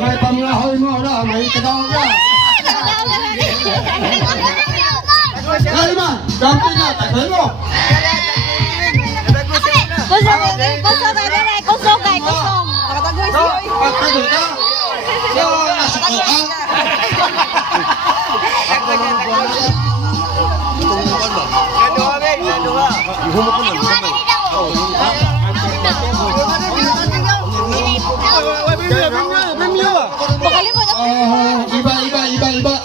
May pamulahoy mo na, may kadaw na. Dali man, jumping na, tagal mo. Kusog. Pagpagod ka. So, nasuko ka. Iba.